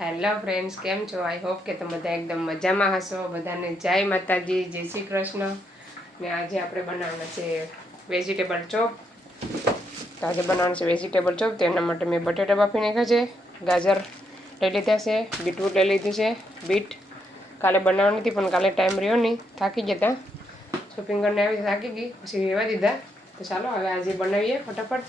Hello friends, કેમ છો? I hope કે તમે બધા એકદમ મજામાં હશો. બધાને જય માતાજી, જય શ્રી કૃષ્ણ. ને આજે આપણે બનાવવાના છે વેજીટેબલ ચોપ. તો આજે બનાવવાનું છે વેજીટેબલ ચોપ. તો એના માટે મેં બટેટા બાફી નાખ્યા છે, ગાજર લઈ લીધા છે, બીટરૂટ લઈ લીધું છે. બીટ કાલે બનાવવાની હતી પણ કાલે ટાઈમ રહ્યો નહીં, થાકી જતા. શોપિંગ કરીને આવી થાકી ગઈ, પછી રહેવા દીધા. તો ચાલો હવે આજે બનાવીએ ફટાફટ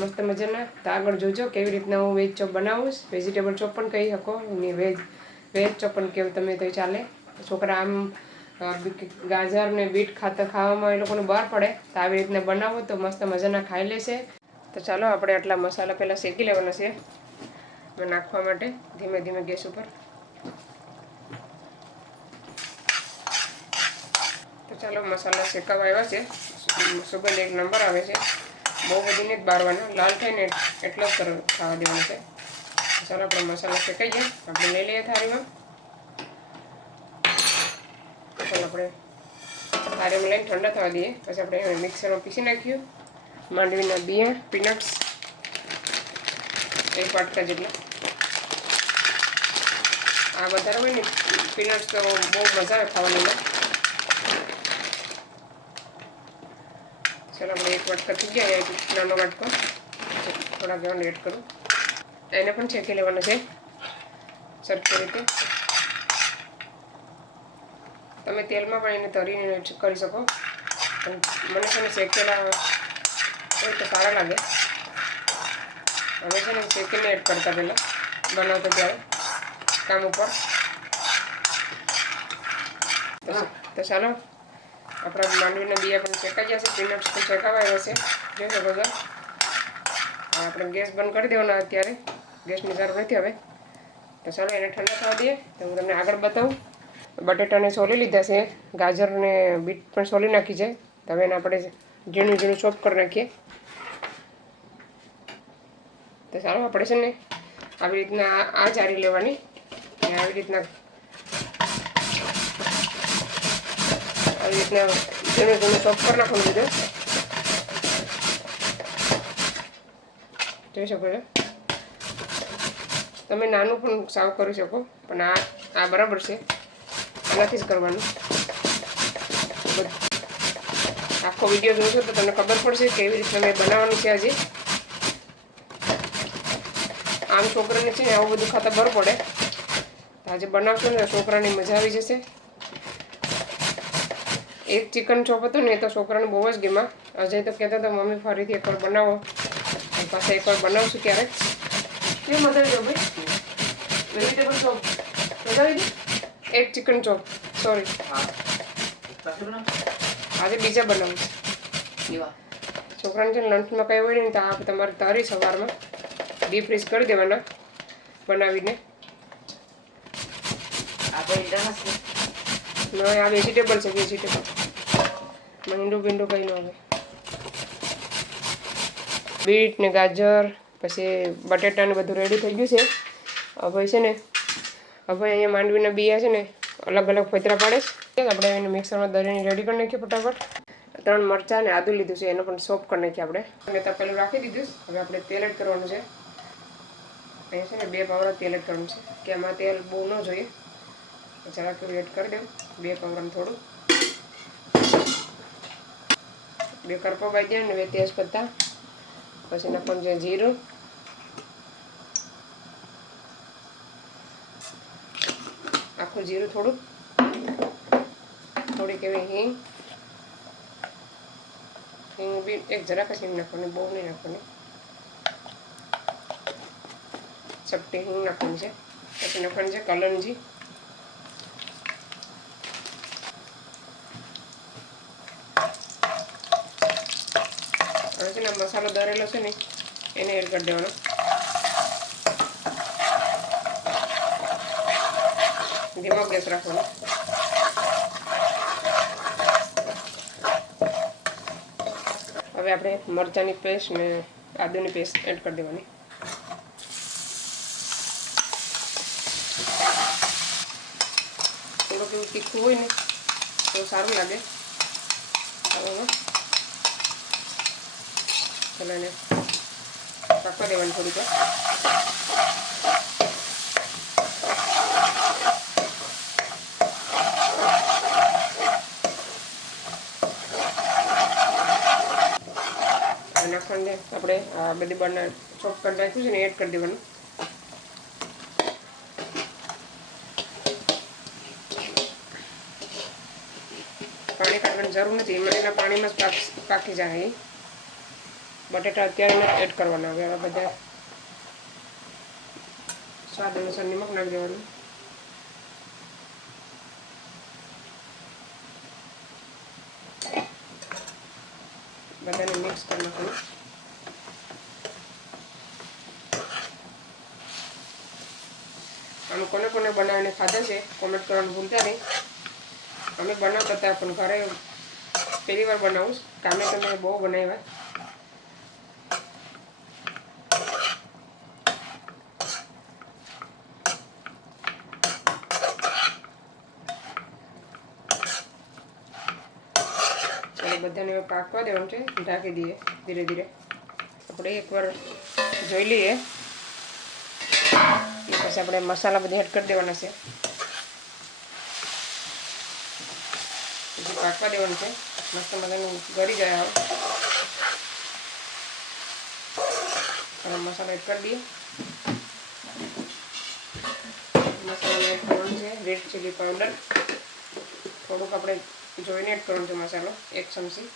મસ્ત મજાના. તો આગળ જોજો કેવી રીતના હું વેજ ચોપ બનાવું. વેજીટેબલ ચોપ પણ કહી શકો, એની વેજ ચોપ પણ કેવું તમે તો ચાલે. છોકરા આમ ગાજર ને બીટ ખાવામાં એ લોકોને બહાર પડે, તો આવી રીતના બનાવો તો મસ્ત મજાના ખાઈ લેશે. તો ચાલો આપણે આટલા મસાલા પહેલાં શેકી લેવાના છે નાખવા માટે ધીમે ધીમે ગેસ ઉપર. તો ચાલો મસાલા શેકાવા આવ્યા છે. સુગંધ એક નંબર આવે છે. બહુ બધીને જ બારવાના, લાલ થાય ને એટલો જ ખાવા દેવાનું છે. ચાલો આપણે મસાલા શેકાઈ જાય, આપણે લઈ લઈએ થાળીમાં. ચાલો આપણે થાળીમાં લઈને ઠંડા થવા દઈએ. પછી આપણે મિક્સરમાં પીસી નાખ્યું. માંડવીના બિયા, પીનટ્સ 1 વાટકા જેટલા. આ વધારે હોય ને પીનટ્સ તો બહુ મજા આવે ખાવાની. ચાલો આપણે 1 વાટકા થઈ ગયા, એક નાનો વાટકો થોડા ગેવન એડ કરું. એને પણ શેકી લેવાનો છે સરખી રીતે. તમે તેલમાં પણ એને તળીને કરી શકો, પણ મને છે ને શેકેલા હોય તો સારા લાગે. અમે છે ને શેકીને એડ કરતા પહેલાં બનાવતા ત્યારે કામ ઉપર. તો ચાલો આપણા માંડવીના બિયા પણ શેકાઈ જશે, પીનટ્સ પણ શેકાવા આવ્યા છે, જોઈ શકો છો. આપણે ગેસ બંધ કરી દેવાનો અત્યારે, ગેસની જરૂર નથી હવે. તો ચાલો એને ઠંડા થવા દઈએ. તો હું તમને આગળ બતાવું. બટેટાને સોલી લીધા છે, ગાજરને બીટ પણ સોલી નાખી છે. તો હવે એને આપણે ઝીણું ઝીણું ચોપ કરી નાખીએ. તો ચાલો આપણે છે ને આવી રીતના આ જારી લેવાની, આવી રીતના ઝીણું ઝીણું ચોપ કરી નાખવાનું બધું. જોઈ શકો છો. તમે નાનું પણ સાવ કરી શકો, પણ આ બરાબર છે, આનાથી જ કરવાનું. આખો વિડીયો જોશો તો તમને ખબર પડશે કેવી રીતે મેં બનાવવાનું છે. હજી આમ છોકરાને છે ને આવું બધું ખાતા બરાબર પડે. આજે બનાવશો ને છોકરાની મજા આવી જશે. એક ચિકન ચોપ હતું ને એ તો છોકરાને બહુ જ ગમ્યા. અજય તો કહેતા હતા મમ્મી ફરીથી એકવાર બનાવો, પાછા એકવાર બનાવશું ક્યારેક. કેમ મગાવી દો ભાઈ વેજીટેબલ ચોપ મગાવી દો. એક ચિકન ચોપ, સોરી આજે બીજા બનાવું. છોકરાને છે ને લંચમાં કંઈ હોય ને તો આ તમારે તારી સવારમાં ડીપ ફ્રીઝ કરી દેવાના બનાવીને. આ વેજીટેબલ છે, વેજીટેબલ ઈંડું કંઈ ન આવે. બીટ ને ગાજર પછી બટેટાને બધું રેડી થઈ ગયું છે. હવે છે ને અહીંયા માંડવીના બિયા છે ને અલગ અલગ ફોતરા પાડે છે. આપણે એને મિક્સરમાં દળીને રેડી કરી નાખીએ ફટાફટ. 3 મરચાં ને આદું લીધું છે, એનો પણ સોપ કરી નાખીએ આપણે. અને તપેલું રાખી દીધું. હવે આપણે તેલ એડ કરવાનું છે. અહીંયા છે ને 2 પાવડા તેલ એડ કરવાનું છે, કે આમાં તેલ બહુ ન જોઈએ. જરાક એડ કરી દઉં, 2 પાવડામાં થોડું. 2 કરપા ભાજી ને 2 તેજપત્તા. પછી નાખવાનું છે જીરું, આખું જીરું થોડું, થોડીક એવી હિંગ બી એક જરાક જ હિંગ નાખવાની, બહુ નહીં નાખવાની. ચપટી હિંગ નાખવાની છે. પછી નાખવાની છે કલંજી. હવે છે ને મસાલો દરેલો છે ને એને એડ કરી દેવાનો. ધીમો ગેસ રાખવાનો. હવે આપણે મરચાંની પેસ્ટ ને આદુની પેસ્ટ એડ કરી દેવાની. થોડુંક એવું તીખું હોય ને તો સારું લાગે ખાવામાં. ચાલો એને રાખવા દેવાની થોડીક વાર. અંદર આપણે આ બધી બને ચોપ કરી નાખ્યું છે ને એડ કરી દેવાનું. પાણી કાઢવાની જરૂર નથી, એના પાણીમાં જ પાકી જાય. બટેટા અત્યારે એડ કરવાના. હવે આવા બધા સ્વાદ અનુસાર નિમક નાખી દેવાનું. બધાને મિક્સ કરી નાખવાનું. આનું કોને કોને બનાવીને ખાધા છે કોમેન્ટ કરવાનું ભૂલતા નહીં. અમે બનાવતા હતા પણ ઘરે પહેલી વાર બનાવું. કામે તો મેં બહુ બનાવ્યા. બધાને પાકવા દેવાનું છે. ઢાંકી દઈએ ધીરે ધીરે. આપણે એકવાર જોઈ લઈએ પછી આપણે મસાલા બધા એડ કરી દેવાના છે. પછી પાકવા દેવાનું છે. મસ્ત મજાનું ગળી જાય. હવે મસાલો એડ કરી દઈએ. મસાલામાં એડ કરવાનું છે રેડ ચીલી પાવડર. થોડુંક આપણે જોઈને એડ કરવાનું છે મસાલો. 1 ચમચી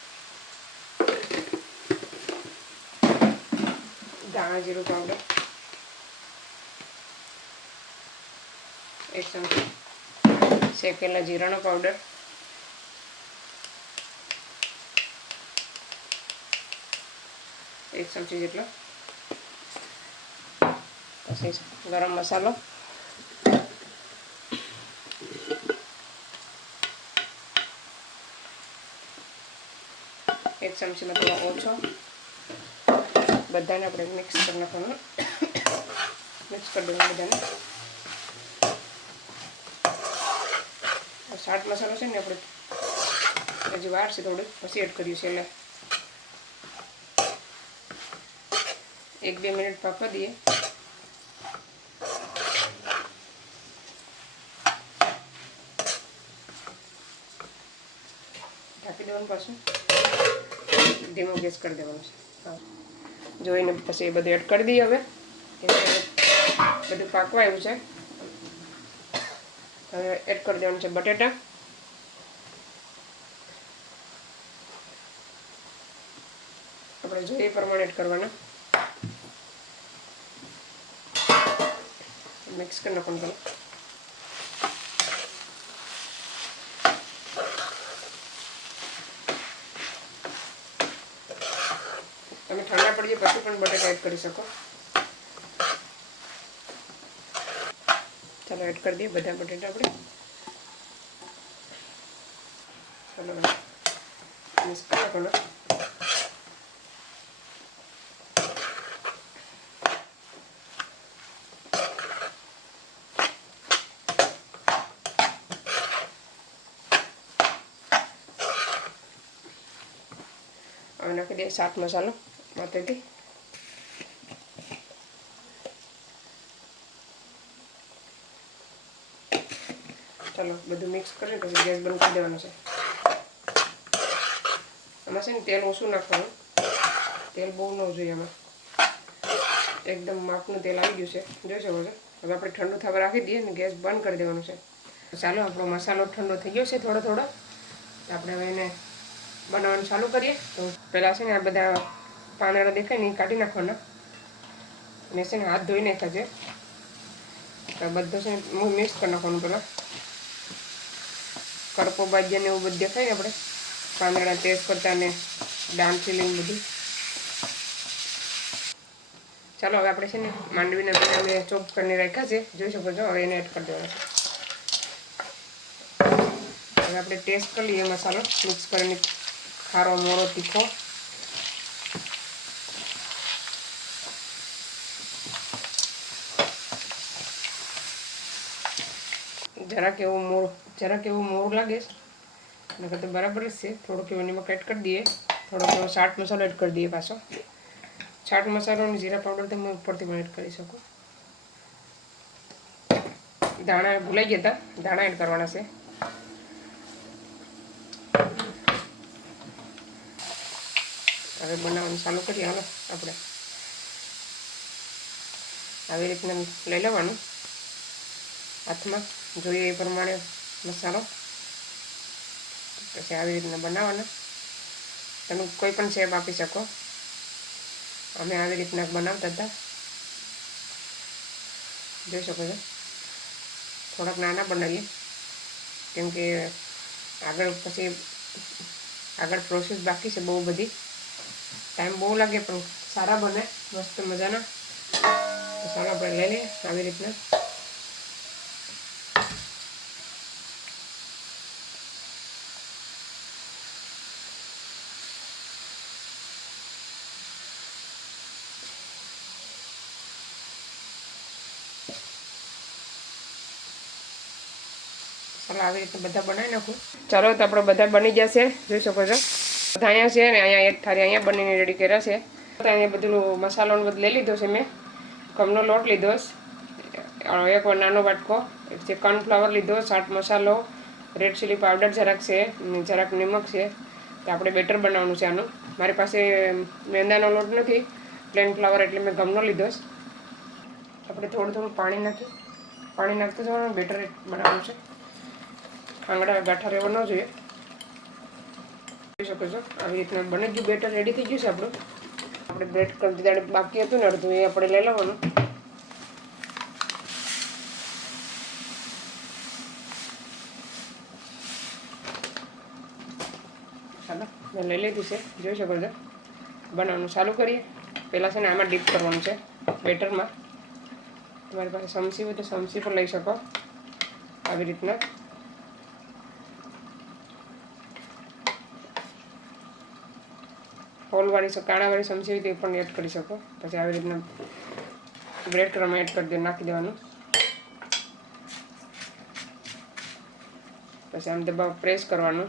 ધાણા જીરું પાવડર, 1 ચમચી શેકેલા જીરાનો પાવડર, 1 ચમચી જેટલો. પછી ગરમ મસાલો, 1 ચમચીમાં થોડો ઓછો. બધાને આપણે મિક્સ કરી નાખવાનું. મિક્સ કરી દેવાનું બધાને. ચાટ મસાલો છે ને આપણે હજી વાર છે થોડી, પછી એડ કર્યું છે. એટલે 1-2 મિનિટ પાકવા દઈએ. ઢાંકી દેવાનું પાછું. ધીમો ગેસ કરી દેવાનો છે. હા, જોઈને પછી એ બધું એડ કરી દઈએ. હવે બધું પાકવા આવ્યું છે. હવે એડ કરી દેવાનું છે બટેટા. આપણે જોઈએ એ પ્રમાણે એડ કરવાના. મિક્સ કરી નાખવાનું પહેલાં. તમે ઠંડા પડી જાય પછી પણ બટેટા એડ કરી શકો. ચાલો એડ કરી દઈએ બધા બટેટા આપણે. ચાલો મિક્સ કરી નાખવાનું. હવે નાખી દઈએ ચાટ મસાલો માથેથી. ચાલો બધું મિક્સ કરીને પછી ગેસ બંધ કરી દેવાનો છે. આમાં છે ને તેલ ઓછું નાખવાનું. તેલ બહુ ન જોઈએ આમાં. એકદમ માપનું તેલ આવી ગયું છે, જોઈ શકો છો. હવે આપણે ઠંડુ થવા રાખી દઈએ અને ગેસ બંધ કરી દેવાનું છે. ચાલો આપણો મસાલો ઠંડો થઈ ગયો છે થોડો થોડો. આપણે હવે એને બનાવવાનું ચાલુ કરીએ. તો પહેલાં છે ને આ બધા પાંદડા દેખાય ને એ કાઢી નાખવાના. અને છે ને હાથ ધોઈ નાખ્યા છે. તો બધું છે ને મિક્સ કરી નાખવાનું. પહેલાં કરપો બાજ્યા ને એવું બધું દેખાય ને આપણે પાંદડા, તેજપત્તા ને દાણચીલી બધું. ચાલો હવે આપણે છે ને માંડવીના બધા મેં ચોપ કરીને રાખ્યા છે, જોઈ શકો છો. હવે એને એડ કરી દેવાનું છે. હવે આપણે ટેસ્ટ કરી લઈએ મસાલો મિક્સ કરીને. ખારો, મોળો, તીખો. જરાક એવું મોરું લાગે નકર તો બરાબર જ છે. થોડોક એવો નિમક એડ કરી દઈએ. થોડોક એવો ચાટ મસાલો એડ કરી દઈએ પાછો. ચાટ મસાલો અને જીરા પાવડર તમે ઉપરથી પણ એડ કરી શકો. દાણા ભૂલાઈ ગયા હતા, દાણા એડ કરવાના છે. હવે હવે બનાવવાનું ચાલુ કરીએ. હાલો આપણે આવી રીતના લઈ લેવાનું હાથમાં, જોઈએ એ પ્રમાણે મસાલો. પછી આવી રીતના બનાવવાના. તમે કોઈ પણ શેપ આપી શકો. અમે આવી રીતના બનાવતા હતા, જોઈ શકો છો. થોડાક નાના બનાવીએ કેમ કે આગળ પ્રોસેસ બાકી છે બહુ બધી. ટાઈમ બહુ લાગે પણ સારા બને, મસ્ત મજાના. ચાલો આપણે લઈ લઈએ આવી રીતના. ચાલો આવી રીતે બધા બનાવી નાખું. ચાલો તો આપણે બધા બની જશે, જોઈ શકો છો. બધા અહીંયા છે ને અહીંયા એક થાળી અહીંયા બનીને રેડી કર્યા છે. અહીંયા બધું મસાલો બધું લઈ લીધો છે મેં. ઘઉંનો લોટ લીધો, એક નાનો વાટકો જે કોર્નફ્લાવર લીધો, ચાટ મસાલો, રેડ ચીલી પાવડર જરાક છે, જરાક નિમક છે. તો આપણે બેટર બનાવવાનું છે આનું. મારી પાસે મેંદાનો લોટ નથી, પ્લેન ફ્લાવર, એટલે મેં ઘઉંનો લીધો. આપણે થોડું થોડું પાણી નાખતું જવાનું. બેટર બનાવવાનું છે. આંગળા ગાંઠા રહેવા ન જોઈએ. જોઈ શકો છો આવી રીતના બની ગયું. બેટર રેડી થઈ ગયું છે આપણું. આપણે બ્રેડ કરી દીધા, બાકી હતું ને અડધું, એ આપણે લઈ લેવાનું. ચાલો મેં લઈ લીધું છે, જોઈ શકો છો. બનાવવાનું ચાલુ કરીએ. પહેલાં છે ને આમાં ડીપ કરવાનું છે બેટરમાં. તમારી પાસે સમસી હોય તો સમસી પણ લઈ શકો. આવી રીતના હોલવાળી કાણાવાળી સમસી હોય તો એ પણ એડ કરી શકો. પછી આવી રીતના બ્રેડ ક્રમ એડ કરી નાખી દેવાનું. પછી આમ દબાવ પ્રેસ કરવાનું.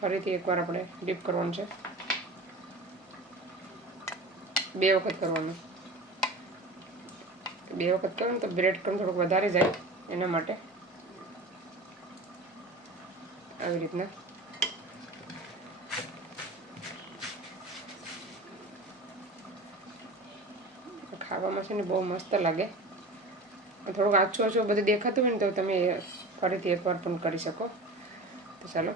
ફરીથી એકવાર આપણે ડીપ કરવાનું છે. 2 વખત કરવાનું. 2 વખત કરો ને તો બ્રેડ ક્રમ થોડુંક વધારે જાય, એના માટે આવી રીતના. ખાવામાં છે ને બહુ મસ્ત લાગે. થોડુંક આછું બધું દેખાતું હોય ને તો તમે ફરીથી એકવાર પણ કરી શકો. તો ચાલો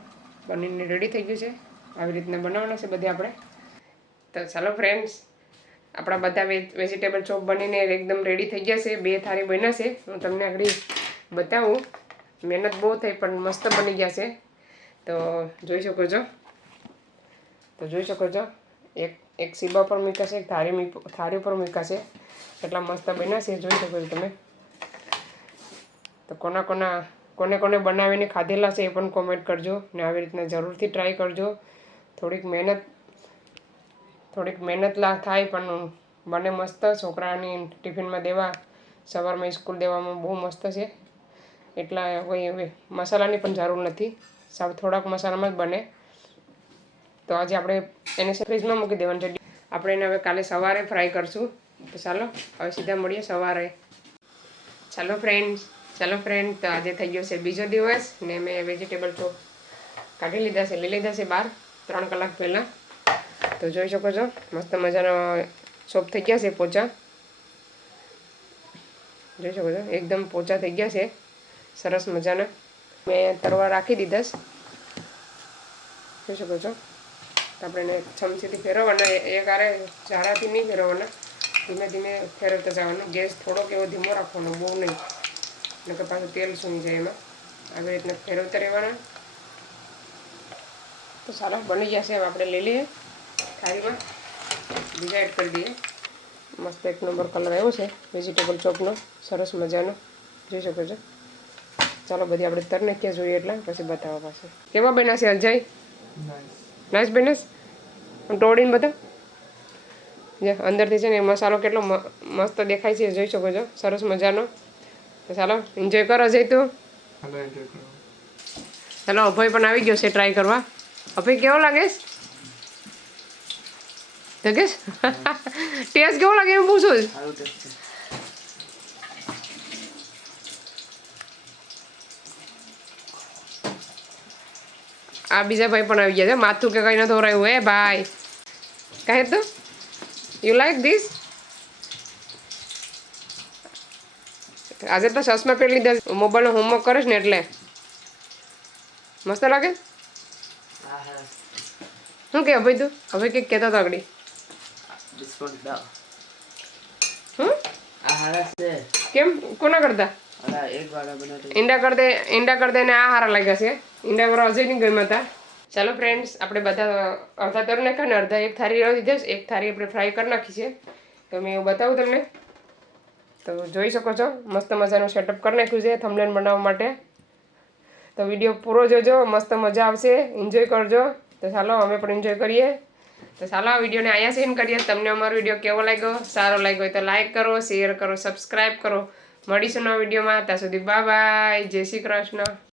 બનીને રેડી થઈ ગયું છે. આવી રીતના બનાવવાના છે બધે આપણે. તો ચાલો ફ્રેન્ડ્સ, આપણા બધા વેજીટેબલ ચોપ બનીને એકદમ રેડી થઈ ગયા છે. 2 થાળી બન્યા છે. હું તમને આગળ બતાવું. મહેનત બહુ થઈ પણ મસ્ત બની ગયા છે. તો જોઈ શકો છો. એક સીબા પર મૂકાશે, એક થાળી પર મૂકાશે. એટલા મસ્ત બન્યા છે, જોઈ શકો છો તમે. તો કોને બનાવીને ખાધેલા છે એ પણ કોમેન્ટ કરજો ને આવી રીતના જરૂરથી ટ્રાય કરજો. થોડીક મહેનત થાય પણ બને મસ્ત. છોકરાની ટિફિનમાં દેવા, સવારમાં સ્કૂલ દેવામાં બહુ મસ્ત છે. એટલા કોઈ મસાલાની પણ જરૂર નથી, સાવ થોડાક મસાલામાં જ બને. તો આજે આપણે એને ફ્રીજમાં મૂકી દેવાનું છે. આપણે એને હવે કાલે સવારે ફ્રાય કરશું. તો ચાલો હવે સીધા મળીએ સવારે. ચાલો ફ્રેન્ડ, તો આજે થઈ ગયો છે બીજો દિવસ ને મેં વેજીટેબલ ચોપ કાઢી લીધા છે, લઈ લીધા છે બહાર 3 કલાક પહેલાં. તો જોઈ શકો છો મસ્ત મજાનો ચોપ થઈ ગયા છે, પોચા. જોઈ શકો છો એકદમ પોચા થઈ ગયા છે, સરસ મજાના. મેં તરવા રાખી દીધા છે, જોઈ શકો છો. આપણે એને ચમચીથી ફેરવવાના, એક આરે ઝાડાથી નહીં ફેરવવાના, ધીમે ધીમે ફેરવતા જવાનું. ગેસ થોડોક એવો ધીમો રાખવાનો, બહુ નહીં, એટલે કે પાછું તેલ સૂઈ જાય એમાં. આવી રીતના ફેરવતા રહેવાના. તો ચાલો બની જશે. હવે આપણે લઈ લઈએ થાળીમાં, બીજા એડ કરી દઈએ. મસ્ત 1 નંબર કલર આવ્યો છે વેજીટેબલ ચોપનો, સરસ મજાનો, જોઈ શકો છો. ચાલો બધી આપણે તર નાખીએ જોઈએ એટલે પછી બતાવવા પાસે. કેવા બન્યા છે અજય? નાઈસ બન્યા છે. તોડીને બધા જે અંદરથી છે ને મસાલો કેટલો મસ્ત દેખાય છે, જોઈ શકો છો, સરસ મજાનો. તો ચાલો એન્જોય કરો અજય તું. ચાલો અભય પણ આવી ગયો છે ટ્રાય કરવા. અભય કેવો લાગે? જગેશ ટેસ્ટ કેવો લાગે એમ પૂછું. આ બીજા ભાઈ પણ આવી ગયા છે. માથું કે કંઈ ન ધોરાયું હે ભાઈ, કહે તો યુ લાઈક ધીસ? આજે તો ચશ્મા પહેરી લીધા, મોબાઈલનો હોમવર્ક કરે છે ને એટલે મસ્ત લાગે. શું કે ભાઈ તું હવે કંઈક કહેતો હતો આગળ? કેમ કોના કરતા? ઈંડા કરતા એને આ હારા લાગ્યા છે. ઈંડા કરવા હજી નહીં ગમ્યા હતા. ચાલો ફ્રેન્ડ્સ, આપણે બધા અડધા તર નાખ્યા ને અડધા એક થાળી રહી દીધા છે. એક થાળી આપણે ફ્રાય કરી નાખી છે. તો મેં એવું બતાવું તમને. તો જોઈ શકો છો મસ્ત મજાનું સેટઅપ કરી નાખ્યું છે થંબનેલ બનાવવા માટે. તો વિડીયો પૂરો જોજો, મસ્ત મજા આવશે, એન્જોય કરજો. તો ચાલો અમે પણ એન્જોય કરીએ. તો ચાલો આ વિડીયોને અહીંયા સેન્ડ કરીએ. તમને અમારો વિડીયો કેવો લાગ્યો, સારો લાગ્યો હોય તો લાઈક કરો, શેર કરો, સબસ્ક્રાઈબ કરો. મળીશું નવા વિડીયોમાં. ત્યાં સુધી બાય બાય, જય શ્રી કૃષ્ણ.